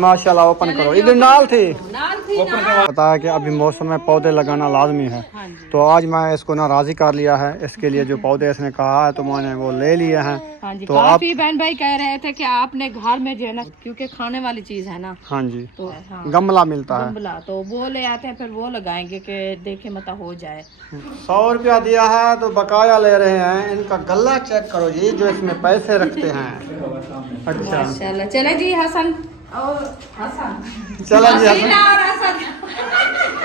माशाल्लाह ओपन करो, इधर नाल थी पता है कि अभी मौसम में पौधे लगाना लाजमी है। तो आज मैं इसको ना राजी कर लिया है, इसके लिए जो पौधे इसने कहा है तो मैंने वो ले लिए हैं। हाँ जी, तो काफी बहन भाई कह रहे थे कि आपने घर में जो है ना, क्योंकि खाने वाली चीज है ना। हाँ जी, तो हाँ, गमला मिलता है, गमला तो वो ले आते हैं, फिर वो लगाएंगे कि देखे मत हो जाए। 100 रुपया दिया है तो बकाया ले रहे हैं। इनका गला चेक करो जी, जो इसमें पैसे रखते हैं। अच्छा माशाल्लाह। चले जी हसन और हसन, चलो जी हसीना हसन, और हसन,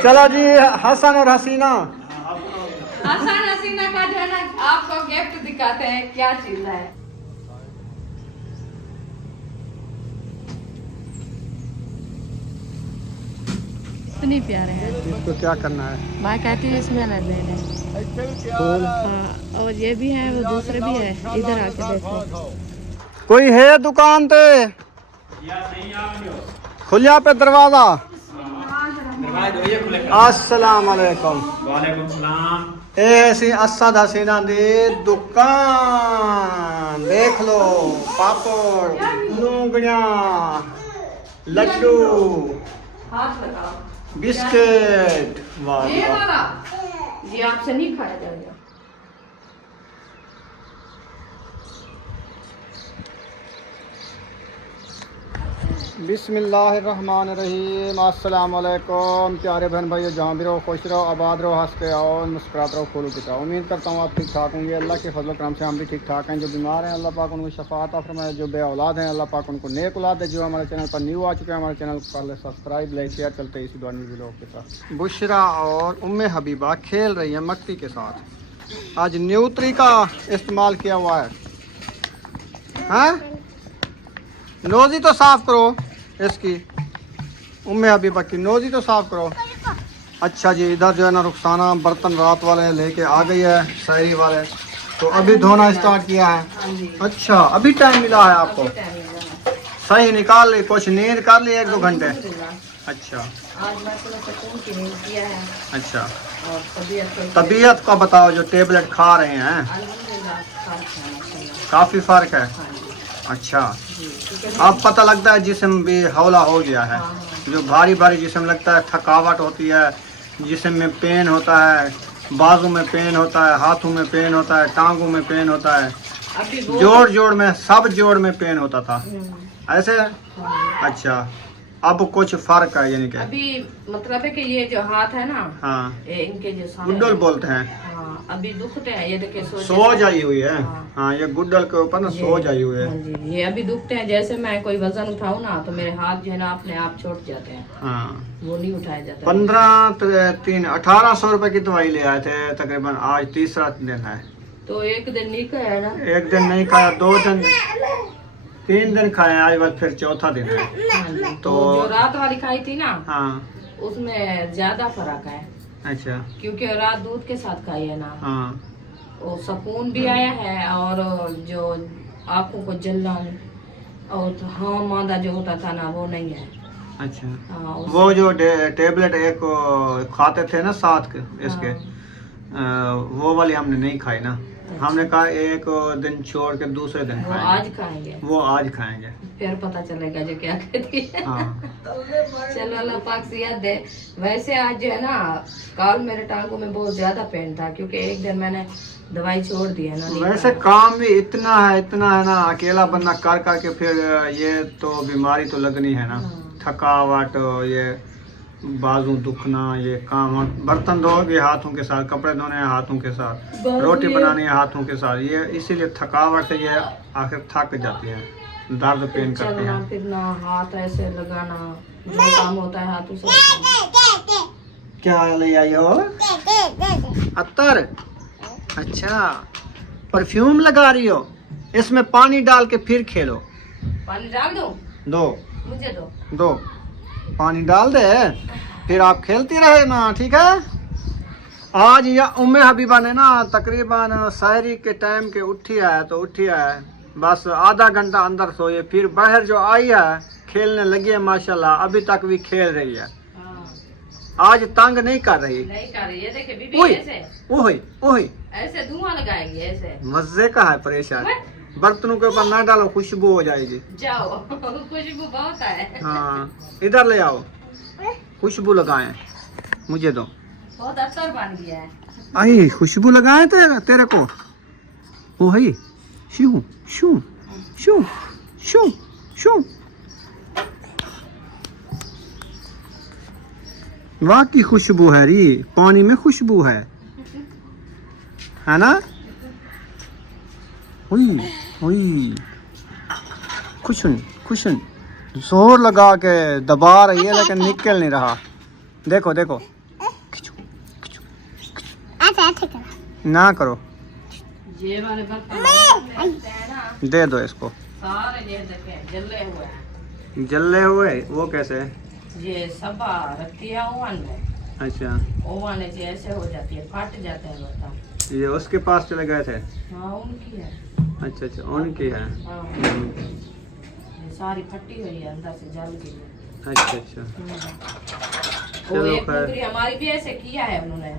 चलो जी हसन और हसीना। हसन हसीना का जो है ना आपको गिफ्ट दिखाते हैं क्या चीज है। इतनी प्यारे हैं। इसको क्या करना है? मैं कहती हूँ इसमें न ले लें। हाँ, और ये भी है, वो दूसरे भी है, इधर आके देखो। कोई है दुकान पे? खुलिया पे दरवाजा। अस्सलाम वालेकुम। वालेकुम सलाम। ऐसी असद हसीना दी दुकान देख लो, पापड़, लूंगड़िया, लड्डू, हाथ लगाओ। बिस्किट। वाह ये वाह। वाला ये आपसे नहीं खाया जाएगा। बिस्मिल्लाहिर्रहमानिर्रहीम। अस्सलाम वालेकुम प्यारे बहन भाइयों, जहाँ भी रहो खुश रहो, आबाद रहो, हंसते रहो, मुस्कुराते रहो, फूलों की तरह। उम्मीद करता हूँ आप ठीक ठाक होंगे। अल्लाह के फजल करम से हम भी ठीक ठाक हैं। जो बीमार हैं अल्लाह पाक उनको शफाअत फरमाए, जो बे औलाद हैं अल्लाह पाक उनको नेक औलाद है। जो हमारे चैनल पर न्यू आ चुके हैं, हमारे चैनल पर सब्सक्राइब लाइक शेयर चलते हैं इसी दुआ लोग के साथ। बुशरा और उम्मे हबीबा खेल रही है मक्ती के साथ। आज न्यू तरीका इस्तेमाल किया हुआ है। हाँ, नोज़ी तो साफ करो इसकी, उम्मे हबीबा की नोज़ी तो साफ करो। अच्छा जी, इधर जो है ना रुखसाना बर्तन रात वाले लेके आ गई है, शायरी वाले, तो अभी धोना स्टार्ट किया है। अच्छा, अभी टाइम मिला है आपको? सही निकाल ली, कुछ नींद कर ली 1-2 घंटे? अच्छा आज मैं थोड़ा सुकून की नींद किया है। अच्छा, और तबीयत का बताओ, जो टेबलेट खा रहे हैं अल्हम्दुलिल्लाह फर्क है माशाल्लाह। काफ़ी फ़र्क है। हाँ जी, अच्छा, जी, ठीक है। अब पता लगता है जिस्म भी हौला हो गया है। जो भारी भारी जिस्म लगता है, थकावट होती है, जिस्म में पेन होता है, बाजू में पेन होता है, हाथों में पेन होता है, टांगों में पेन होता है, अभी जोड़ जोड़ में, सब जोड़ में पेन होता था ऐसे। हाँ। अच्छा, अब कुछ फर्क है यानी कि? अभी मतलब है कि ये जो हाथ है ना, हाँ, ये इनके जो सारे गुड्डल बोलते हैं। हाँ, अभी दुखते हैं। ये देखिए सोज आई हुई है। हाँ। हाँ, ये गुड्डल के ऊपर ना सोज आई हुई है। हाँ जी, ये अभी दुखते हैं। जैसे मैं कोई वजन उठाऊं ना तो मेरे हाथ जो है ना अपने आप छोड़ जाते हैं। हाँ, वो नहीं उठाया जाता। 1800 रुपए की दवाई ले आए थे तकरीबन। आज तीसरा दिन है। तो एक दिन नहीं खाया ना। एक दिन नहीं खाया, 2 दिन, 3 दिन खाए, आज बाद फिर चौथा दिन है। हाँ जी, तो जो रात वाली खाई थी ना, हाँ। उसमें ज्यादा फर्क है, अच्छा, क्योंकि रात दूध के साथ खाई है ना। हाँ। वो सुकून भी आया है, और जो आंखों को जलन और हाँ मादा जो होता था ना, वो नहीं है। अच्छा, हाँ, वो जो टेबलेट एक खाते थे ना साथ के इसके, वो वाली हमने नहीं खाई ना। हमने कहा एक दिन छोड़ के दूसरे दिन वो खाएंगे। आज खाएंगे, वो आज खाएंगे, फिर पता चलेगा जो क्या कहती है। हाँ। चलो अल्लाह पाक सेहत दे। वैसे आज जो है ना, कल मेरे टांगों में बहुत ज्यादा पेन था, क्योंकि एक दिन मैंने दवाई छोड़ दी है ना। नहीं वैसे खाया। काम भी इतना है ना, अकेला बंदा कर करके फिर ये तो बीमारी तो लगनी है ना। हाँ। थकावट, ये बाजू दुखना, ये काम, बर्तन धोगे हाथों के साथ, कपड़े धोने हैं हाथों के साथ, रोटी बनानी है हाथों के साथ, ये इसीलिए थकावट से ये आखिर थक जाती है, दर्द पेन करते चलना हैं। फिरना, हाथ ऐसे लगाना, जो काम होता है हाथों से। क्या ले आई हो? अत्तर? अच्छा, परफ्यूम लगा रही हो? इसमें पानी डाल के फिर खेलो। पानी डाल दो? दो, मुझे दो। पानी डाल दे, फिर आप खेलती रहे ना, ठीक है। आज या उम्मे हबीबा ने ना तकरीबन शायरी के टाइम के उठी है, बस आधा घंटा अंदर सोए, फिर बाहर जो आई है खेलने लगी है माशाल्लाह, अभी तक भी खेल रही है। आज तंग नहीं कर रही। नहीं कर रही है, देखिए बीबी ऐसे ओही ऐसे धुआं लगाएगी ऐसे। मजे का है, परेशान। बर्तनों के ऊपर ना डालो, खुशबू हो जाएगी। जाओ खुशबू बहुत है। हाँ इधर ले आओ, खुशबू लगाएं, मुझे दो। बहुत असर बन गया है। आई खुशबू लगाए तेरे को, वो है शू शू शू शू शू। वाह की खुशबू है री, पानी में खुशबू है ना? हुई हुई खुशन खुशन, जोर लगा के दबा रही है लेकिन निकल नहीं रहा। देखो देखो, ना करो, ये वाले बर्तन दे दो इसको। सारे ये देखें जले हुए हैं। जले हुए वो कैसे? ये सबा रखती है ओवन में। अच्छा, ओवन है ऐसे हो जाती है, फट जाते हैं बर्तन। ये उसके पास चले गए थे? हाँ उनकी है। अच्छा अच्छा, उनकी है। हाँ ये सारी फटी हुई है अंदर से जल गई है। अच्छा अच्छा, वो चलो एक खैर। टुकड़ी हमारी भी ऐसे किया है उन्होंने।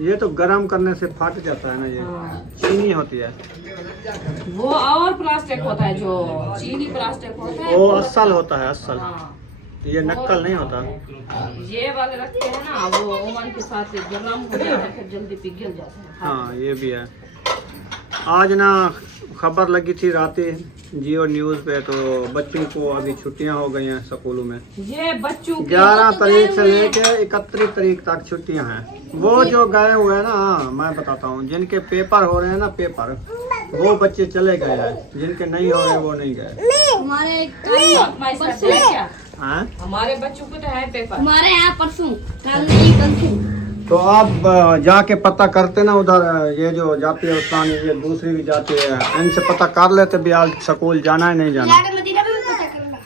ये तो गर्म करने से फट जाता है ना, ये हाँ। चीनी होती है। वो और प्लास्टिक होता है, जो चीनी प्लास्टिक होता है वो असल होता है, असल। हाँ ये नक्कल नहीं होता। ये वाले रखते हैं ना, वो ओवन के साथ गर्म हो जाता है, फिर जल्दी पिघल जाता है। हाँ ये भी है। आज ना खबर लगी थी रातें जियो न्यूज़ पे, तो बच्चों को अभी छुट्टियां हो गई हैं स्कूलों में। ये बच्चों की 11 तारीख से लेके 31 तारीख तक छुट्टियां हैं। वो जो गए हुए हैं ना, मैं बताता हूँ, जिनके पेपर हो रहे हैं ना, पेपर, वो बच्चे चले गए हैं, जिनके नहीं हो रहे वो नहीं गए। हमारे परसों है क्या? हाँ? हमारे बच्चों को तो है पेपर। हमारे यहाँ परसों, कल नहीं परसों। तो आप जाके पता करते ना उधर, ये जो जाती है उस्तानी, ये दूसरी भी जाती है, इनसे पता कर लेते भी आज स्कूल जाना है नहीं जाना। मदीना में पता करना।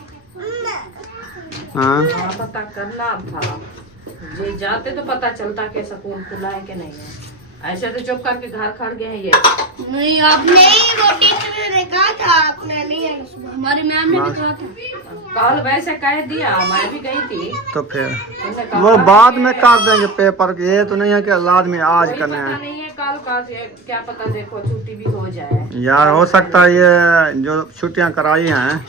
हाँ हाँ पता करना था, जे जाते तो पता चलता कि स्कूल खुला है कि नहीं है। ऐसे तो चुप करके घर खड़ गए हैं ये। नहीं आपने ही, वो टीचर ने कहा था, आपने नहीं है सुबह, हमारी मैम ने भी कहा था। कल वैसे कह दिया, मैं भी गई थी। तो फिर उन्होंने कहा वो बाद में कर देंगे पेपर, ये तो नहीं है कि लाजमी आज कोई करने पता हैं। नहीं है कल का, क्या पता, देखो छुट्टी भी हो जाए। यार हो सकता है ये जो छुट्टियां कराई हैं,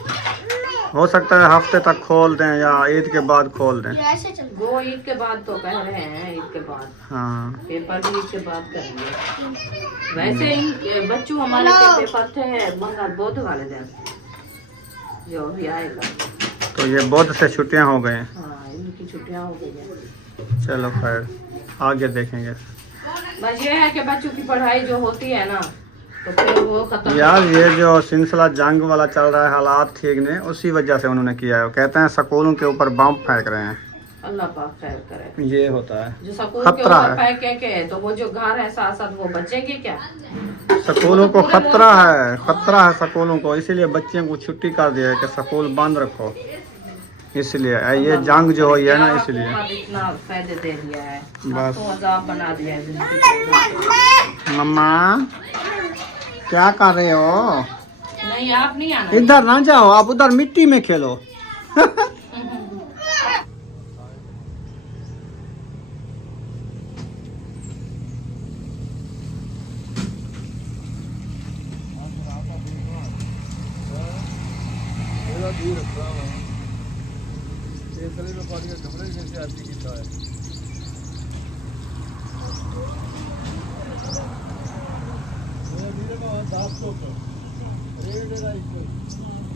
हो सकता है हफ्ते तक खोल दें या ईद के बाद खोल दें। ऐसे चल वो ईद के बाद तो कह रहे हैं, ईद के बाद हाँ पेपर भी ईद के बाद करेंगे। वैसे इन बच्चों हमारे के पेपर थे मंगल बुध वाले दिन, जो भी आएगा। तो ये बुध से छुट्टियां हो गई हैं। हाँ इनकी छुट्टियां हो गई हैं। चलो खैर आगे देखेंगे। बस ये है कि बच्चों की पढ़ाई जो होती है ना, तो फिर वो खत्म। यार ये जो सिलसिला जंग वाला चल रहा है, हालात ठीक नहीं, उसी वजह से उन्होंने किया है। वो कहते हैं स्कूलों के ऊपर बम फेंक रहे हैं। अल्लाह पाक खैर करे। ये होता है, जो स्कूल के खतरा ऊपर है। फेंके के, तो वो जो घर है साथ साथ, वो बचेंगे क्या? स्कूलों को खतरा है, खतरा है स्कूलों को, इसीलिए बच्चों को छुट्टी कर दिया है कि स्कूल बंद रखो। इसलिए ये जंग जो हुई है ना, इसलिए इतना फायदे दे दिया है, बस। तो अजाब बना दिया है जिंदगी। मम्मा क्या कर रहे हो? नहीं आप नहीं आना। इधर ना जाओ, आप उधर मिट्टी में खेलो।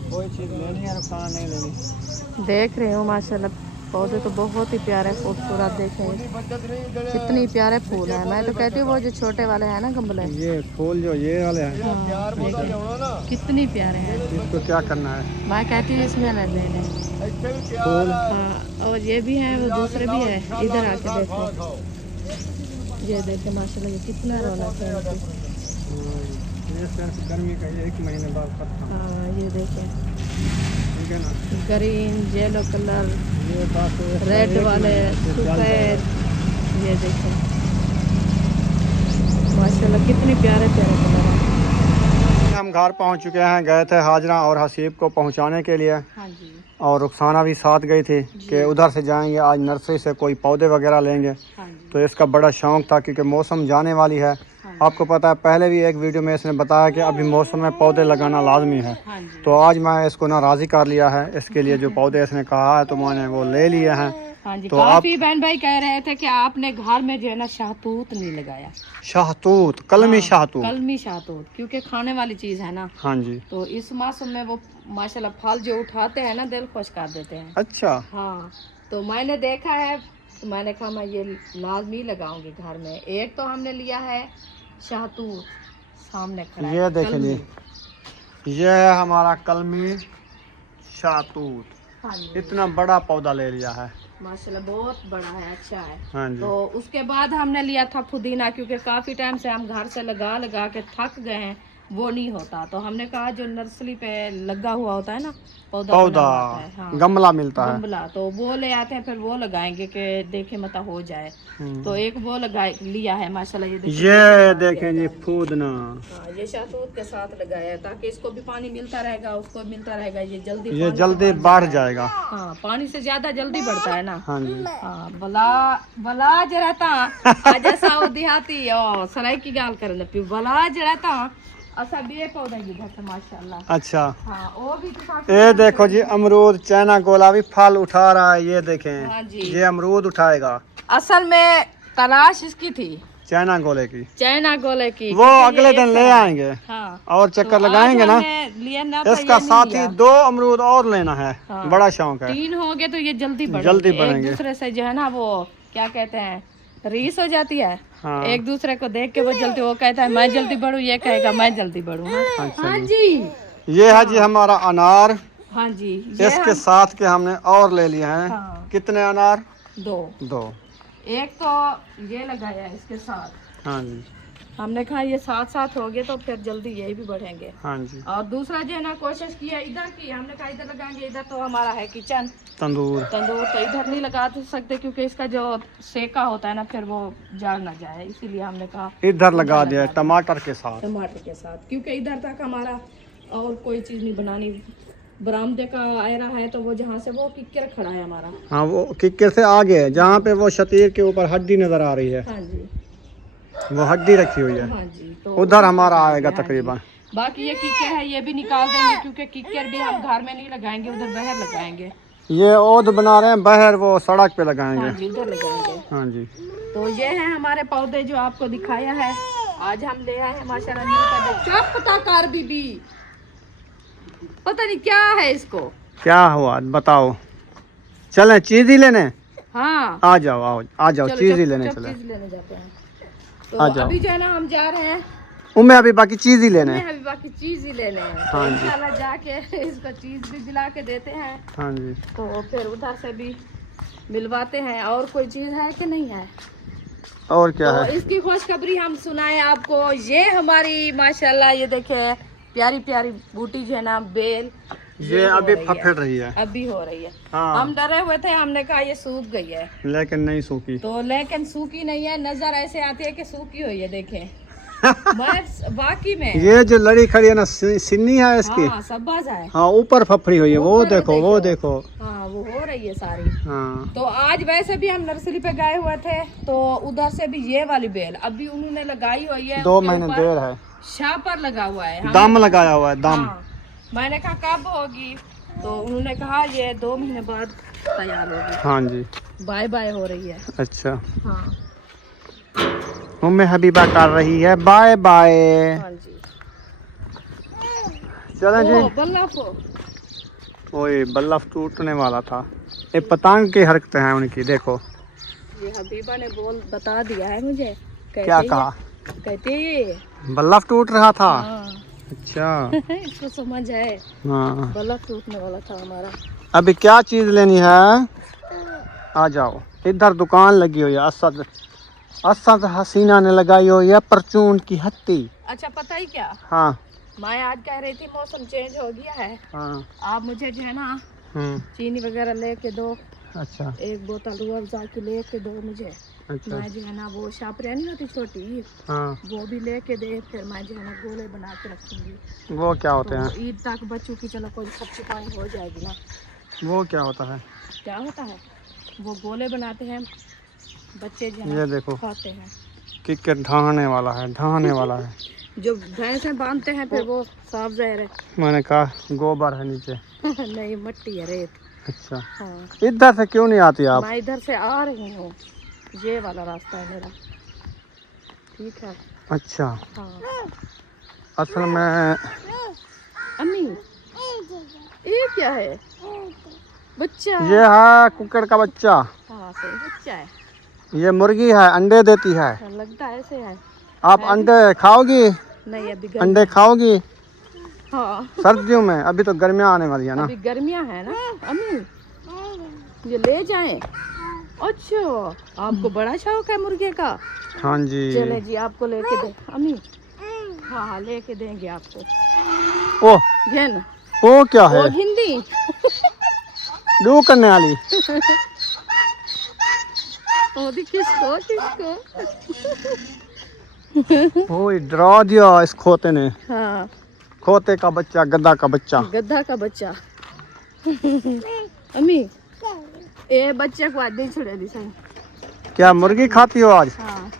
कोई चीज लेनी है, नुकसान नहीं लेनी। देख रहे हो माशाल्लाह, पौधे तो बहुत ही प्यारे खूबसूरत, देखें कितनी प्यारे फूल है। मैं तो कहती हूँ वो जो छोटे वाले हैं ना गमले, ये फूल जो ये वाले हैं, कितनी प्यारे हैं। इसको क्या करना है? मैं कहती हूँ इसमें न ले लें। फूल हाँ और ये भी है, वो दूसरे भी है। इधर आके देखो, ये देखे माशाल्लाह, ये कितना रौनक है इनकी। ये सिर्फ गर्मी का 1 महीने बाद खत्म। हाँ ये देखें, ठीक है ना? ग्रीन, येलो कलर, ये बात रेड वाले, सफेद, ये देखें माशाल्लाह कितनी प्यारे प्यारे कलर हैं। हम घर पहुंच चुके हैं, गए थे हाजरा और हसीब को पहुंचाने के लिए, हाँ जी और रुखसाना भी साथ गई थी कि उधर से जाएंगे, आज नर्सरी से कोई पौधे वगैरह लेंगे। हाँ जी तो इसका बड़ा शौक़ था क्योंकि मौसम जाने वाली है, हाँ आपको पता है पहले भी एक वीडियो में इसने बताया कि अभी मौसम में पौधे लगाना लाजमी है। हाँ जी। तो आज मैं इसको ना राज़ी कर लिया है, इसके लिए जो पौधे इसने कहा है तो मैंने वो ले लिए हैं। हाँ जी। तो काफी बहन भाई कह रहे थे कि आपने घर में जो है ना शहतूत नहीं लगाया। शहतूत, कलमी हाँ, शहतूत। कलमी शहतूत, क्योंकि खाने वाली चीज है ना। हाँ जी। तो इस मौसम में वो माशाल्लाह फल जो उठाते हैं ना दिल खुश कर देते हैं। अच्छा। हाँ, तो मैंने देखा है तो मैंने कहा मैं ये लाजमी लगाऊंगी घर में। एक तो हमने लिया है शहतूत, सामने खड़ा है, ये देख कलमी। लीजिए, ये है हमारा कलमी शहतूत। हाँ जी। इतना बड़ा पौधा ले लिया है माशाल्लाह बहुत बड़ा है, अच्छा है। हाँ जी। तो उसके बाद हमने लिया था पुदीना, क्योंकि काफी टाइम से हम घर से लगा लगा के थक गए हैं, वो नहीं होता। तो हमने कहा जो नर्सरी पे लगा हुआ होता है ना पौधा बना हुआ होता है, हाँ, गमला मिलता है, गमला, तो वो ले आते हैं, फिर वो लगाएंगे कि देखे मत हो जाए। तो एक वो लगा लिया है माशाल्लाह। ये देखें जी फूदना। हाँ, ये शहतूत के साथ लगाया है ताकि इसको भी पानी मिलता रहेगा, उसको भी मिलता रहेगा। ये जल्दी ये पानी जल्दी से बढ़ जाएगा। हाँ, पानी से ज्यादा जल्दी बढ़ता है ना। हाँ जी। हाँ, बला जराता आज सऊदी हाथी ओ सराय की गाल कर पी बला जराता असा बे पौधा की घर से माशाल्लाह। अच्छा। हाँ, वो भी तो ये देखो जी अमरूद, चाइना गोला भी फल उठा रहा है। ये देखें, हाँ जी। ये अमरूद उठाएगा। असल में तलाश इसकी थी चाइना गोले की, चाइना गोले की, वो अगले दिन ले आएंगे। हाँ, और चक्कर तो लगाएंगे आज ना। हमने लिया ना तो इसका ये नहीं साथ लिया। ही 2 अमरूद और लेना है। हाँ। बड़ा शौक है। 3 हो गए तो ये जल्दी जल्दी एक बढ़ेंगे। दूसरे से जो है ना वो क्या कहते हैं रीस हो जाती है। हाँ। एक दूसरे को देख के वो जल्दी, वो कहता है मैं जल्दी बढ़ूं, ये कहेगा मैं जल्दी बढ़ूं। हाँ, अच्छा हाँ जी। जी। ये है जी हमारा अनार। हाँ जी। ये इसके साथ के हमने और ले लिए हैं। हाँ। कितने अनार? 2। 2। एक तो ये लगाया है इसके साथ, हाँ जी। हमने कहा ये साथ साथ हो गए तो फिर जल्दी ये भी बढ़ेंगे। हाँ जी। और दूसरा जो है ना कोशिश की है इधर की, हमने कहा इधर लगाएंगे, इधर तो हमारा है किचन तंदूर। तंदूर, तो इधर नहीं लगा सकते क्योंकि इसका जो सेका होता है ना फिर वो जल ना जाए, इसीलिए हमने कहा इधर लगा दिया टमाटर के साथ। टमाटर के साथ, क्योंकि इधर तक हमारा और कोई चीज नहीं बनानी। बरामदे का आयरा है तो वो जहाँ से वो किक्कर खड़ा है हमारा। हाँ, वो किक्कर से आगे है जहाँ पे वो शतीर के ऊपर हड्डी नजर आ रही है। हाँ जी। वो हड्डी रखी हुई है। हाँ जी। तो उधर हमारा आएगा हाँ जी। तकरीबन। बाकी ये किक्कर है ये भी निकाल देंगे, क्योंकि किक्कर भी हम घर में नहीं लगाएंगे, उधर बाहर लगाएंगे। ये ओद बना रहे हैं बाहर, वो सड़क पे लगाएंगे। हाँ जी, उधर लगाएंगे। हाँ जी। तो ये है हमारे पौधे जो आपको दिखाया है। आज हम ले आए हैं माशाल्लाह न्यू का। क्या पता कार बीबी, पता नहीं क्या है इसको। क्या हुआ बताओ? चलें चीज ही लेने? हाँ, आ जाओ आ जाओ, चलो, चीज ही लेने चलो चले। चीज लेने जाते हैं। तो आ जाओ। अभी जो है ना हम जा रहे हैं, उनमें अभी बाकी चीज ही लेने। हमें अभी बाकी चीज ही लेने हैं। तो हाँ जी। इंशाल्लाह जाके इसको चीज भी दिला के देते हैं। हाँ जी। तो फिर उधर से भी मिलवाते हैं। और कोई चीज है कि नहीं है? और क्या तो है? इसकी खुशखबरी हम सुनाए आपको। ये हमारी माशाल्लाह ये देखे प्यारी प्यारी बूटी जो है ना बेल, ये हो अभी रही है। फफड़ रही है। अभी हो रही है। हाँ। हम डरे हुए थे, हमने कहा ये सूख गई है, लेकिन नहीं सूखी। तो लेकिन सूखी नहीं है। नजर ऐसे आती है कि सूखी हुई है, देखें। मैं वाकई में ये जो लड़ी खड़ी है ना सिन्नी है इसकी। हाँ, सब्बाज है। हाँ, ऊपर फफड़ी हुई है। वो ऊपर देखो वो देखो। हाँ, वो हो रही है सारी। हाँ। तो आज वैसे भी हम नर्सरी पे गए हुए थे, तो उधर से भी ये वाली बेल अभी उन्होंने लगाई हुई है। 2 उसके महीने ऊपर देर है। शापर लगा हुआ है, दम लगाया हुआ है, दम। हाँ। मैंने कहा कब होगी, तो उन्होंने कहा ये 2 महीने बाद तैयार होगी। हाँ जी। बाय बाय हो रही है। अच्छा, हाँ। उम्मे हबीबा कर रही है बाय बाय। हाँ जी। चलें जी। ओ, बल्ला को। ओए बल्लफ टूटने वाला था। ये पतंग की हरकतें हैं उनकी, देखो। ये हबीबा ने बता दिया है मुझे। क्या कहा? कहती बल्लफ टूट रहा था। हाँ। अच्छा। इसको समझ है, हाँ। बल्ला टूटने वाला था हमारा। अभी क्या चीज लेनी है? आ जाओ। इधर दुकान लगी हुई है। असद हसीना ने लगाई हुई है परचून की हत्ती। अच्छा, पता ही क्या, हाँ। मैं आज कह रही थी मौसम चेंज हो गया है, हाँ। आप मुझे जो है ना चीनी वगैरह लेके दो। अच्छा। 1 बोतल रूह अफ़ज़ा की लेके दो मुझे। अच्छा। मैं जो है ना वो शापरे नहीं होती छोटी, हाँ। वो भी लेके दे। फिर मैं जो है ना गोले बना के रखूंगी। वो क्या होते तो हैं? ईद तक बच्चों की चलो कोई खर्ची पानी हो जाएगी ना। वो क्या होता है? क्या होता है, वो गोले बनाते हैं बच्चे जो है ये ना देखो खाते हैं। किकर ढाने वाला है, ढाने वाला है। जो भैंसें बांधते हैं फिर वो साफ जहर है। मैंने कहा गोबर है नीचे। नहीं मट्टी है, रेत। अच्छा, हाँ, इधर से क्यों नहीं आती आप? मैं इधर से आ रही हूँ, ये वाला रास्ता है मेरा। ठीक है। अच्छा, हाँ। असल में अम्मी ये क्या है? बच्चा। ये है कुकर का बच्चा। हाँ सही बच्चा है। ये मुर्गी है, अंडे देती है। लगता है ऐसे है। आप अंडे खाओगी? नहीं अभी अंडे खाओगी हाँ सर्दियों में? अभी तो गर्मियाँ आने वाली है ना। अभी गर्मियाँ है ना अम्मी, ये ले जाएं। अच्छा, आपको बड़ा शौक है मुर्गे का? हाँ जी। चले जी, आपको लेके दे अम्मी। हाँ हाँ लेके देंगे आपको। ओ ये ना वो क्या है? वो हिंदी दू करने वाली। किसको किसको ओ डरा दिया इस खोते ने। हाँ खोते का बच्चा, गद्दा का बच्चा। गधा का बच्चा। अम्मी ये बच्चे को आज नहीं छोड़े दी सही। क्या मुर्गी खाती हो आज? हाँ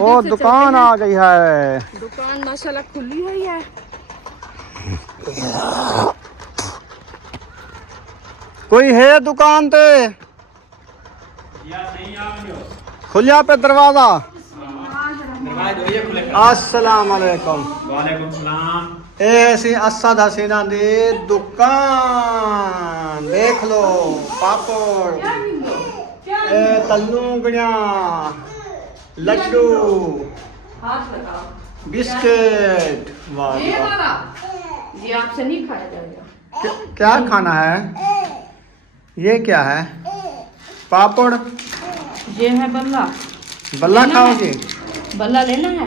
ओ दुकान आ गई है। दुकान माशाल्लाह खुली हुई है। कोई है दुकान पे? खुलिया पे दरवाजा। अस्सलाम वालेकुम। वालेकुम सलाम। ऐसी असद हसीना दी दुकान देख लो। पापड़, तल्लूगड़िया, लड्डू, हाथ लगाओ। बिस्किट। वाह ये वाह। वाला ये आपसे नहीं खाया जाएगा। क्या खाना है? ये क्या है? पापड़। ये है बल्ला। बल्ला लेना है? खाओगी? बल्ला लेना है?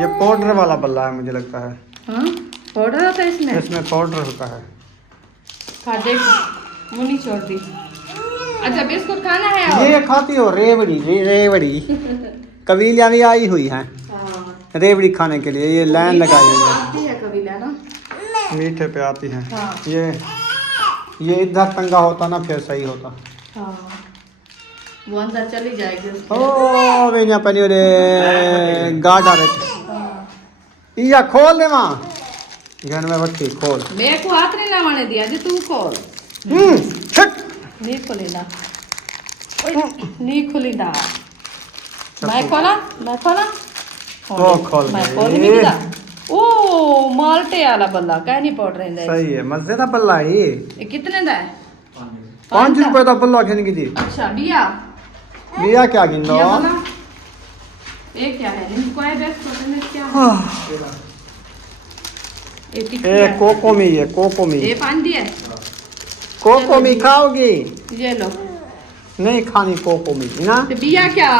ये पाउडर वाला बल्ला है मुझे लगता है। हाँ पाउडर होता है इसमें? इसमें पाउडर होता है। खा देख, मुंह नहीं छोड़ दी। अच्छा बिस्कुट खाना है और? ये खाती हो रेवड़ी? ये रेवड़ी कबीलिया भी आई हुई है हाँ। रेवड़ी खाने के लिए। ये लाइन लगाई हुई है। आती है कभी लेना। मीठे पे आती है। हाँ। ये इधर तंगा होता ना फिर सही होता। हाँ वो अंदर चली जाएगी उसके। ओ वेनिया पनी रे गाड़ा रे। हाँ। या खोल दे मां घर में बच्ची खोल। मेरे को हाथ नहीं लगाने दिया जी, तू खोल। छट। नहीं खोलेगा, नहीं खुलीदा। मैं खोला, मैं खोला। ओ खोल मैं दे। खोल नहीं दिया। ओ माल्टे वाला बल्ला कह नहीं पड़ रहे हैं। सही है, मजे का बल्ला है ये। ये कितने दा है? 5 रुपए का बल्ला खेने की थी। अच्छा बिया बिया क्या गिन लो? बिया वाला ये क्या है? इनको है बेस्ट होते हैं क्या है? ये टिक्की ए है। कोकोमी, ये कोकोमी। ये पान दिया कोकोमी खाओगी? ये लो। नहीं खानी कोकोमी ना। तो बिया क्या?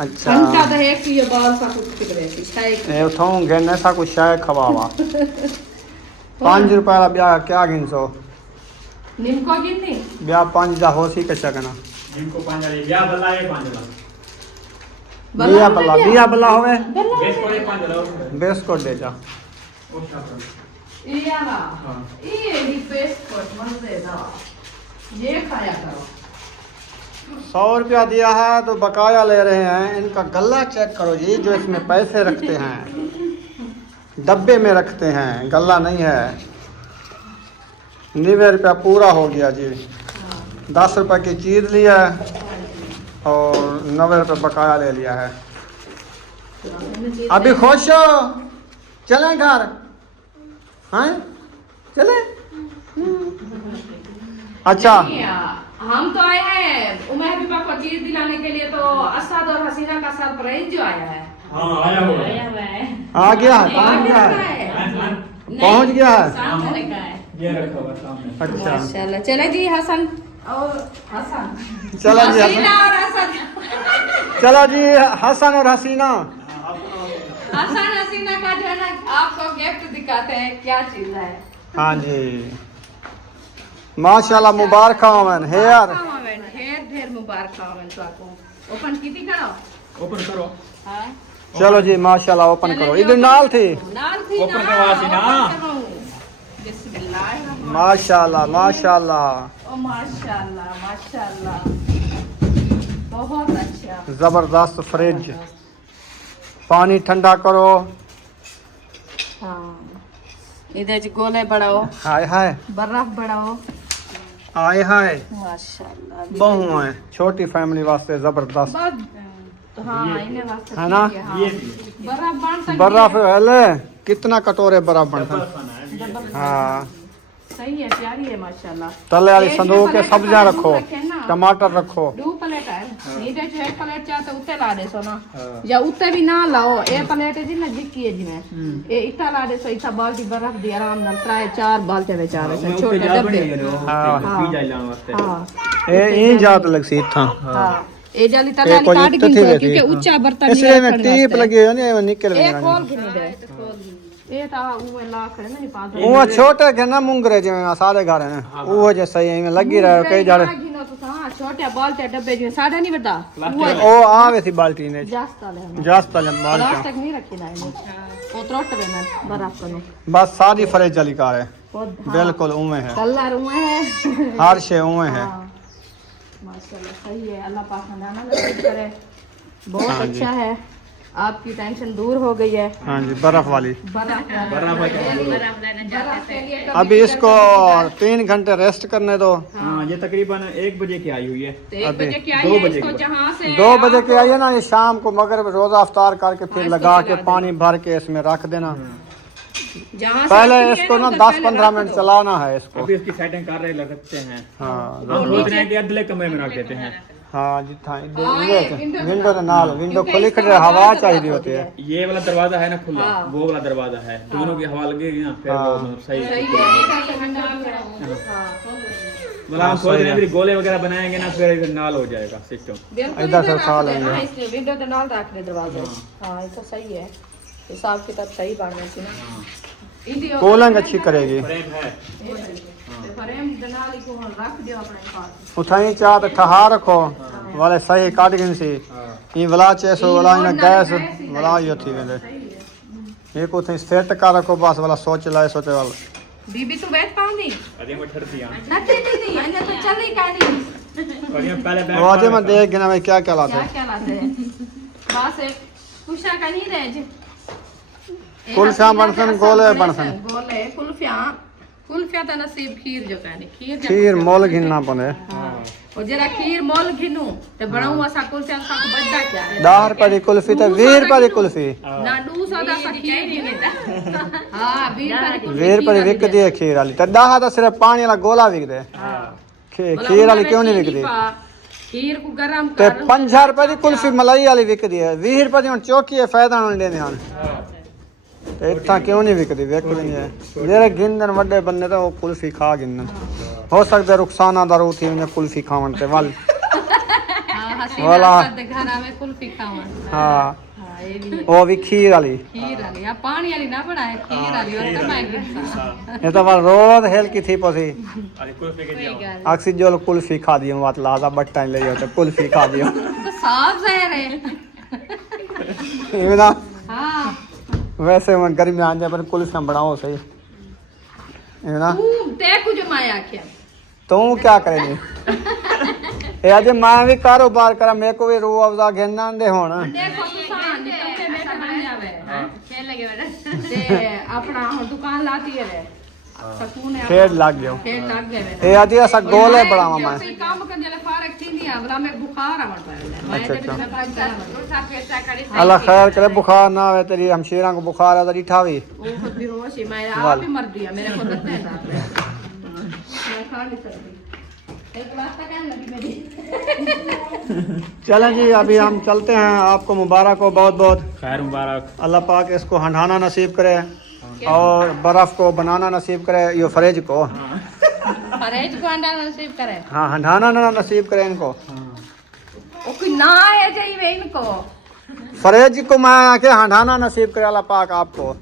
अच्छा घंटा तो एक ये बाल सा कुछ टिक रहे थे शायद। ए उठाऊं गन ऐसा कुछ शाय खवावा। 5 रुपए वाला ब्याह क्या गिन सो? निम्को कितनी? ब्याह 5 जा हो सी कच्चा कना। जिनको पंजाबी या बल्ला ये पंजला। बिया बल्ला, बिया बल्ला होवे। बेस को ये पंजला। बेस को दे जा। ओ शाबाश। ये वाला हाँ। ये भी पेस्ट कोट मजेदार। ये खाया करो। 100 रुपया दिया है तो बकाया ले रहे हैं। इनका गल्ला चेक करो जी, जो इसमें पैसे रखते हैं डब्बे में रखते हैं, गल्ला नहीं है। 90 रुपया पूरा हो गया जी। 10 रुपए की चीज़ लिया है और 90 रुपये बकाया ले लिया है। अभी खुश हो? चलें घर? हैं चले? अच्छा हम तो आए हैं उमर हबीबा को चीज दिलाने के लिए, तो असद और हसीना का सरप्राइज जो आया है। हाँ आया होगा। आया हुआ है। आ गया है, आ पहुंच गया गया है। है। पहुंच गया है। सामने का है। ये रखा हुआ सामने। अच्छा माशाल्लाह। चले जी हसन और हसन। चलो जी हसीना हसन। और हसन। चलो जी हसन और हसीना। हसन हसीना का जो है ना आपको गिफ्ट दिखाते हैं, क्या चीज है। हाँ जी माशाल्लाह मुबारक होवन हेयर। ढेर ढेर मुबारक होवन तो आपको। ओपन कीती करो। ओपन करो। हाँ चलो जी माशाल्लाह ओपन करो। इधर नाल थी। नाल थी ओपन ना, करवा सी ना। ओपन करो। बिस्मिल्लाह। माशाल्लाह माशाल्लाह। ओ माशाल्लाह माशाल्लाह। बहुत अच्छा। जबरदस्त फ्रिज। पानी ठंडा करो। हाँ इधर जी गोले बढ़ाओ, हाय हाय बर्फ बढ़ाओ। हाय हाय माशाल्लाह। बहु है, छोटी फैमिली वास्ते जबरदस्त तो हाँ इन्हें वास्ते है ना? ठीक है, हाँ। बर्फ बन सकती बर्फ है। ले कितना कटोरे बर्फ बनता है। डबल हाँ सही है, प्यारी है माशाल्लाह। तले वाली एक संदूक के प्लेट सब्जियां का रखो, दूध रखे ना। टमाटर रखो। 2 प्लेट है नीचे जो 1 प्लेट चाहते उत्ते ला दे सो ना, या उत्ते भी ना लाओ। 1 प्लेट है जी ना जिक्की है जी मैं ये इतना ला दे सो, इतना बाल्टी बर्फ दी आराम नाल 3-4 बाल्टी बेचारे से छोटे डब्बे। हाँ ये जात लग सी था। हाँ ये जाली तले वाली काट गिन दो, क्योंकि ऊंचा बर्तन नहीं इसलिए मैं रखने टीप वास्ते। लगी है ना निकल एक गया। खोल गिन दे ये ता वो ला खड़े नहीं पाता। वो छोटे के ना मुंगरे जे सारे घर है वो जे सही है लगी रहे कई जाड़े। गिनो तो हाँ छोटे बाल्टी डब्बे जो साढ़े नहीं बता ओ आवे थी बाल्टी ने जास्ता ले जास्त लंबा प्लास्टिक नहीं रखी ना इन्हें वो त्रोट वे मैं बर्फ करो बस सारी फ्रिज जली कार है बहुत बिल्कुल उमे है, कलर हुए है। हर शे उमे है। हाँ, माशाल्लाह सही है, अल्लाह पाक खाना नसीब करे। बहुत अच्छा है, आपकी टेंशन दूर हो गई है। हाँ जी बर्फ वाली। बर्फ अभी इसको 3 घंटे रेस्ट करने दो। हाँ ये तकरीबन 1 बजे की आई हुई है। तो 1 अभी बजे क्या 2 है बजे इसको के बाद। जहाँ से 2 बजे के आइए ना, ये शाम को मगर रोजा अफ्तार करके फिर इसको लगा चला के देना। पानी भर के इसमें रख देना। जहाँ से पहले रखनी है इसको ना उधर 10-15 पहले मिनट रख दो। चलाना है इसको। अभी इसकी सेटिंग कर रहे लगते हैं। हाँ हम सोच रहे हैं कि अगले कमरे में रख देते हैं। हाँ जी था विंडो के नाल विंडो खुली खड़ी हवा चाहिए होती है। ये वाला दरवाजा है ना खुला, हाँ। वो वाला दरवाजा है, दोनों की हवा लगेगी ना फिर हाँ। वो मतलब सही सही है। है, इधर से ठंडा हो गया। हाँ, मतलब हम सोच रहे हैं फिर गोले वगैरह बनाएंगे ना फिर इधर नाल हो जाएगा सिस्टम। बिल्कुल इधर से रख उठा देना, लेंगे। इसलिए विंडो के नाल रख दे दरवाजे। हाँ ये तो सही है, हिसाब किताब सही बनने से ना। इंडियो कूलिंग अच्छी करेगी। फ्रेम है। फ्रेम दनाली को हम रख दियो अपने पास। उठाई चाह तो ठहा रखो वाले सही काट गिन सी ये वाला चेसो वाला इन गैस वाला यो थी वेले ये को थे सेट का रखो बस वाला सोच लाए सोचे वाला। बीबी तू बैठ पाऊंगी अरे मैं ठड़ दिया। नहीं अन्य तो चल ही गाड़ी। और ये पहले बैठ वो आज मैं देख गिना भाई क्या क्या लाते क्या हैं। क्या लाते हैं बस पूछा का नहीं रहे जी। कुल्फियाँ बनसन गोले बनसन गोले कुल्फिया तो नसीब खीर जो कहने खीर मोल गिनना पड़े। और जरा खीर मोल गिनू तो बनाऊं असा कुल्फिया सा बड्डा क्या है 10 रुपए की कुल्फी तो 20 रुपए की कुल्फी ना 200 दा सा खीर ही नहीं। हां 20 रुपए की कुल्फी 20 रुपए विक दी है खीर वाली तो 10 तो सिर्फ पानी वाला गोला विक दे। खीर वाली क्यों नहीं विकदी? खीर को गरम ते कर 50 रुपए की कुल्फी मलाई वाली विक दी है 20 रुपए की चौकी है फायदा नहीं लेने हन ते इतना क्यों नहीं विकदी विक नहीं है जेरे गिनन वड्डे बन्ने तो वो कुल्फी खा गिनन हो सकता रुखसाना दारू थी उन्हें कुल्फी खावन ते वाल हां हसीना वाला। कर घर में कुल्फी खावन। हाँ हां ये भी है। वो भी खीर वाली खीर वाली या पानी वाली ना बनाए खीर वाली और कमाई गिरसा। ये तो वाल रोज हेल की थी पोसी अरे कुल्फी के जाओ। गल अक्सी जो कुल्फी खा दियो बात लादा बट्टा ले जाओ तो कुल्फी खा दियो तो साफ जहर है। ये ना हां वैसे मैं गर्मी आ जाए पर कुल्फियां बनाओ सही है ना। तू ते कुछ माया क्या तू क्या करेगी ये आज मैं भी कारोबार करा मेरे को भी रू अफजा घेना दे होन देखो तू सान निकल के बैठा बन जावे हां खेल लगे बेटा ते अपना हुन दुकान लाती है रे सकून है खेड लग गयो खेल लग गए बेटा। ये आज ऐसा गोले बढ़ावा मैं कोई काम करने ले फारक थी नहीं आवला में बुखार आवड़ पड़ा मैं अच्छा, जब अच्छा। मैं भाग उठा पैसा करी अल्लाह खैर करे बुखार ना आवे तेरी हमशीरा को बुखार है तो ठावी वो खुद भी होश ही मैं आप ही मर दिया मेरे को लगता है रात में मैं खा नहीं सकती एक रास्ता कहने लगी मेरी। चलें जी अभी हम चलते हैं आपको मुबारक हो बहुत बहुत खैर मुबारक। अल्लाह पाक इसको हंडाना नसीब करे और बर्फ को बनाना नसीब करे यो फ्रिज को फरेज को अंडा नसीब करे हाँ हंडाना ना नसीब करे इनको ओ कोई ना आए जाइए इनको फ्रिज को मैं आके हंडाना नसीब करे अल्लाह पाक आपको।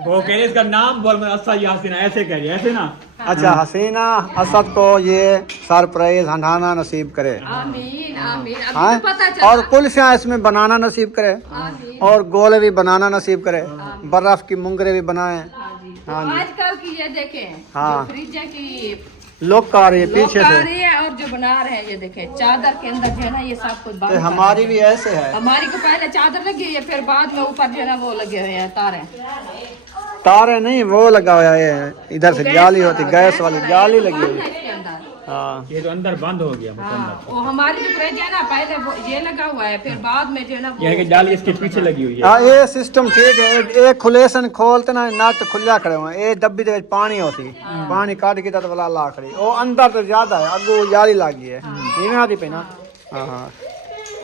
वो कह रहे इसका नाम बोल मैं अच्छा यासीन ऐसे कह रही ऐसे ना। अच्छा हसीना असद को ये सरप्राइज हंडाना नसीब करे आमीन आमीन अभी हाँ? तो पता चला और कुल्फियाँ इसमें बनाना नसीब करे आमीन और गोले भी बनाना नसीब करे बर्फ की मुंगरे भी बनाए। हाँ जी। हाँ जी। आजकल की ये देखें हाँ। जो फ्रिज है की लोग आ रही है पीछे लोग आ से। रही है और जो बना रहे हैं ये देखे चादर के अंदर जो है ना ये सब कुछ तो हमारी भी ऐसे है। हमारी को पहले चादर लगी हुई है फिर बाद में ऊपर जो है ना वो लगे हुए हैं तारे। तारे नहीं वो लगा हुआ है, इधर से जाली होती, गैस वाली जाली लगी हुई है। इसके अंदर हाँ ये तो अंदर बंद हो गया हाँ मुकम्मल। वो हमारी जो फ्रिज है ना पहले वो ये लगा हुआ है फिर बाद में जो है ना ये है कि जाली इसके पीछे लगी हुई है। हाँ ये सिस्टम ठीक है। ये खुले सन खोलते ना नट खुला खड़े हुए ये डब्बी दे पानी होती पानी काट के तब वाला ला खड़ी वो अंदर तो ज्यादा है अगू जाली लगी है ये में आती पे ना। हाँ हाँ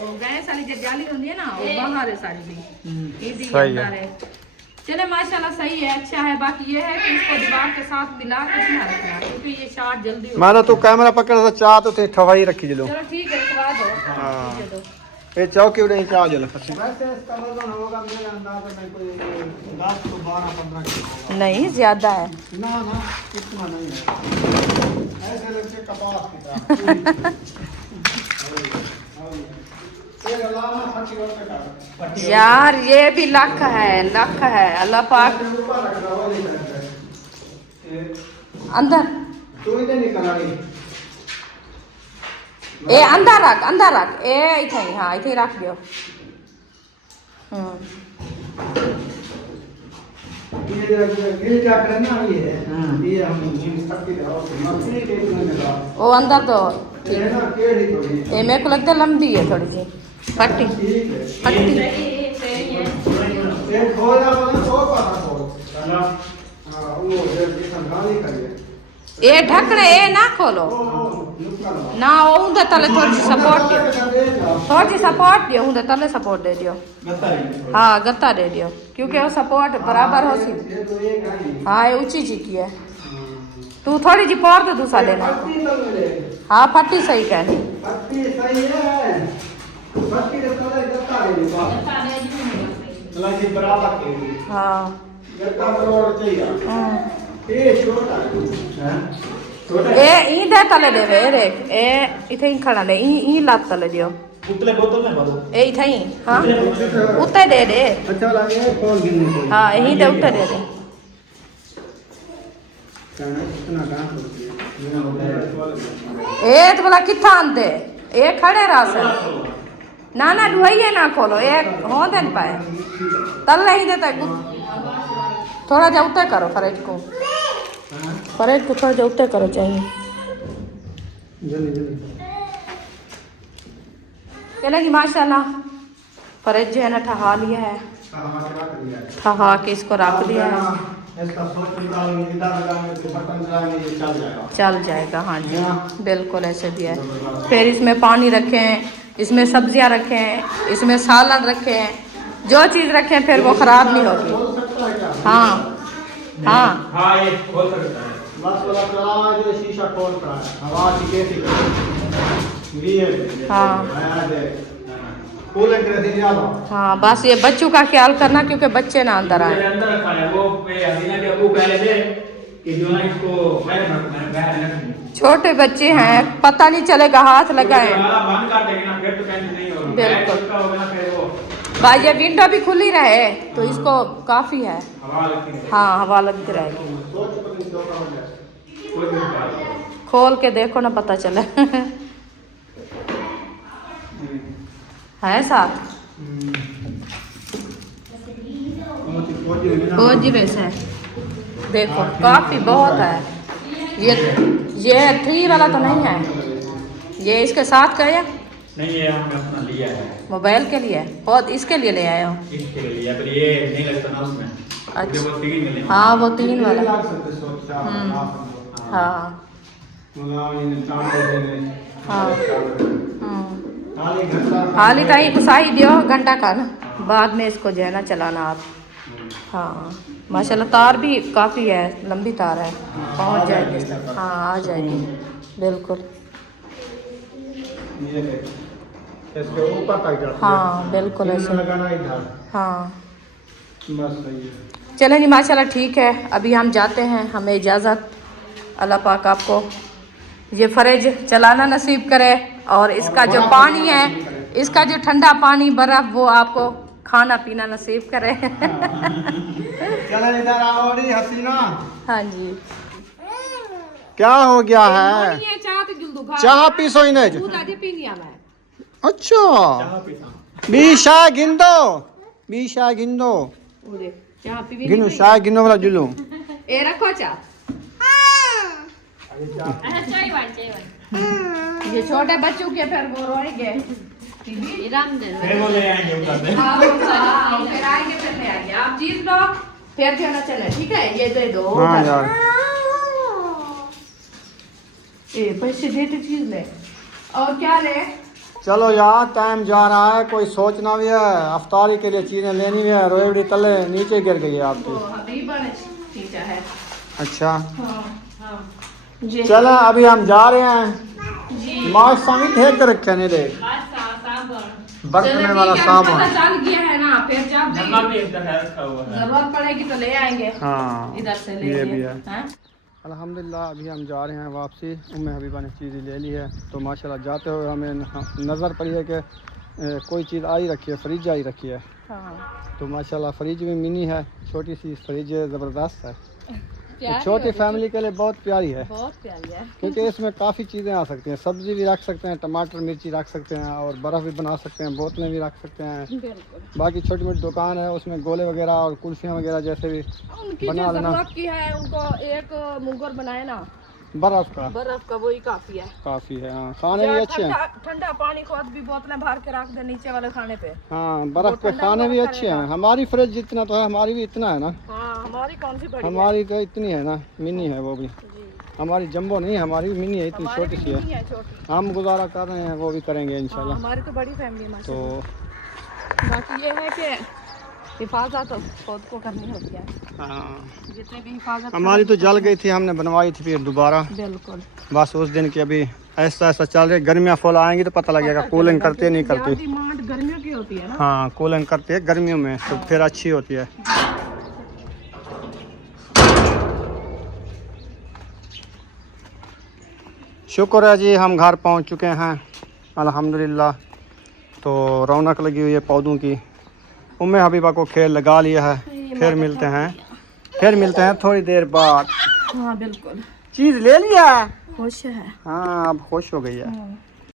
वो गैस वाली जो जाली होती है ना वो बाहर है सारी भी ये भी सही है। अंदर है। चले माशाल्लाह सही है अच्छा है। बाकी ये है कि इसको दीवार के साथ मिला के ना रखना क्योंकि ये शार्ट जल्दी हो मानो तू कैमरा पकड़ तो चाह तो थे ठवाई रखी जलो। चलो ठीक है रखवा दो हाँ। दे दो। ये चौकी उड़े चाह जलो वैसे इसका वजन होगा मेरे अंदाज में कोई 10 to 12 15 किलो नहीं ज्यादा है ना ना इतना नहीं है ऐसे लगते कपास की तरह। ये लाना 25 रुपए का यार ये भी लक है अल्लाह पाक अंदर तू इधर निकल आई ए अंदर रख ए इथे ही हाँ इथे ही रख दियो। ये क्या करना ये हम सकती है और मछली देखने लगा वो अंदर तो ये ना केड़ी थोड़ी ये मेरे को लगता है लंबी है थोड़ी सी फट्टी ठीक है फट्टी। ये खोला वाला सो पाना खोल हां वो जल्दी संभाली करिए ए ढकने ए ना खोलो ना वो उधर तले थोड़ी सी सपोर्ट दियो उधर तले सपोर्ट दे दियो। हाँ गत्ता दे दियो क्योंकि वो सपोर्ट बराबर हो सी। हाँ ये ऊंची जी की है तू थोड़ी जी पौर तो दूसरा देना। हाँ फट्टी सही कहनी पट्टी सही है पट्टी के तले गत्ता दे दो चला जी बराबर के हाँ गत्ता बराबर चाहिए ये छोटा है छोटा ए ई दे तले देवे रे ए इथे ही खड़ा ले ई लात तले दियो उतले बोतल में भरो ए इथे ही हाँ उते दे दे अच्छा लगे कौन गिनने को हाँ यही दे उते दे दे कितना काम ए तो बोला किथा आंदे ए खड़े रास ना ढुआइए ना खोलो ए हो दे पाए तल नहीं देता थोड़ा जा उते करो फरेज को थोड़ा जा उते करो चाहिए जल्दी चलेगी माशाल्लाह फरेज जो है ना ठहा लिया है ठहा के इसको रख दिया है इसका सोच निकालेंगे इधर लगाएंगे तो बटन लगाएंगे ये चल जाएगा चल जाएगा। हाँ जी बिल्कुल ऐसे भी है। फिर इसमें पानी रखें इसमें सब्जियां रखें इसमें सालन रखें जो चीज़ रखें फिर वो ख़राब नहीं होगी। हाँ हाँ हाँ ये खोल सकता है बस वाला चला जो शीशा खोल रहा है हवा की कैसी ये हाँ कूलेंट रहती ज्यादा। हाँ बस ये बच्चों का ख्याल करना क्योंकि बच्चे ना अंदर आए। मेरे अंदर रखा है वो मेरे हसीना के अबू पहले थे कि जो ना इसको बाहर रखना छोटे बच्चे हैं पता नहीं चलेगा हाथ लगाए बंद कर देंगे ना फिर तो टेंशन नहीं होगा बिल्कुल। का होगा ना फिर वो भाई ये विंडो भी खुली रहे तो इसको काफ़ी है। हवा लगती है हाँ हवा लगती रहेगी कोई भी बात खोल के देखो ना पता चले है साथ बहुत जी वैसे है देखो काफ़ी बहुत है। ये 3 वाला तो नहीं है ये इसके साथ का है नहीं ये हमने अपना लिया है मोबाइल के लिए बहुत इसके लिए ले आए हो। इसके लिए लिया पर ये नहीं लगता ना उसमें अच्छा वो 3 मिले हाँ वो 3 वाला हाँ हाली ताई घुसाई दियो घंटा का ना बाद में इसको जो है ना चलाना आप। हाँ माशाल्लाह तार भी काफ़ी है लंबी तार है पहुंच जाएगी। हाँ आ जाएगी बिल्कुल। इसके ऊपर तक जाता है। हाँ बिल्कुल ऐसे लगाना इधर हाँ बस सही है। चलें जी माशाल्लाह ठीक है अभी हम जाते हैं हमें इजाज़त। अल्लाह पाक आपको ये फ्रिज चलाना नसीब करे और इसका जो पानी है इसका जो ठंडा पानी बर्फ़ वो आपको खाना पीना नसीब करे चलो इधर आओ रे हसीना। हाँ जी क्या हो गया है? ये चाह तो जुल्दू खा चाह पीसो इन्हें। दूध आजे पी लिया मैं अच्छा बीशा गिंदो, बीशा गिंदो ओरे चाह पी भी गिनो शाह गिनो वाला जुलू। ए रखो चाह ये छोटे बच्चों के फिर वो रोएंगे फिर वो ले आएंगे उधर से। फिर आएंगे फिर ले आएंगे आप चीज लो फिर जो ना चले ठीक है ये दे दो हाँ यार ए पैसे दे तो चीज ले और क्या ले चलो यार टाइम जा रहा है, कोई सोचना भी है, अफ्तारी के लिए चीजें लेनी भी है। रोएबड़ी तले नीचे गिर गई है वो आपकी। हबीबा ने खींचा है अच्छा हाँ जी चलो अभी हम जा रहे हैं। जी माश सामी फेंक के रखे नहीं दे बर्तन वाला साबुन। पता चल गया है ना फिर जब भी नमक भी एक तरह रखा हुआ है। जरूरत पड़ेगी तो ले आएंगे हाँ इधर से ले ये भी है। हाँ? अल्हम्दुलिल्लाह अभी हम जा रहे हैं वापसी। उम्मे हबीबा ने चीज़ें ले ली है तो माशाल्लाह जाते हुए हमें नज़र पड़ी है कि कोई चीज़ आई रखी है, फ्रिज आई रखी है। हाँ तो माशाल्लाह फ्रिज भी मिनी है, छोटी सी फ्रिज ज़बरदस्त है। प्यारी छोटी होगी, फैमिली के लिए बहुत प्यारी है बहुत प्यारी है क्योंकि इसमें काफ़ी चीज़ें आ सकती हैं। सब्ज़ी भी रख सकते हैं, टमाटर मिर्ची रख सकते हैं और बर्फ़ भी बना सकते हैं, बोतलें भी रख सकते हैं। बिल्कुल बाकी छोटी मोटी दुकान है उसमें गोले वगैरह और कुल्फियाँ वगैरह जैसे भी उनकी बना जो लेना। जरूरत की है उनको एक मुंगर बनाए ना बर्फ़ का बर्फ का वही काफी है काफ़ी है। हाँ खाने भी अच्छे हैं। ठंडा पानी खुद भी बोतलें भर के रख दे नीचे वाले खाने पे हाँ बर्फ़ के ठंडा खाने भी हुआ अच्छे हैं। हमारी फ्रिज जितना तो है, हमारी भी इतना है ना। हाँ हमारी कौन सी बड़ी हमारी तो इतनी है ना, मिनी है वो भी। है जी हमारी जंबो नहीं है, हमारी भी मिनी है, इतनी हमारी छोटी भी सी है। नहीं है छोटी हम गुजारा कर रहे हैं, वो भी करेंगे हाँ, इंशाल्लाह। हमारी तो बड़ी फैमिली है तो माशाल्लाह। बाकी ये है कि हिफाजत खुद को करनी होती है हाँ जितने भी हिफाजत हमारी तो जल गई थी, हमने बनवाई थी फिर दोबारा। बिल्कुल बस उस दिन की अभी ऐसा ऐसा चल रहा है। गर्मियाँ फुल आएंगी तो पता लगेगा कूलिंग करती है नहीं करती। डिमांड गर्मियों की होती है ना हाँ कूलिंग करती है गर्मियों में तो फिर अच्छी होती है। शुक्र है जी हम घर पहुंच चुके हैं अल्हम्दुलिल्लाह। तो रौनक लगी हुई है पौधों की। उम्मे हबीबा को खेल लगा लिया है। फिर मिलते हैं थोड़ी देर बाद। हाँ बिल्कुल चीज़ ले लिया है। खुश है हाँ अब खुश हो गई है। हाँ।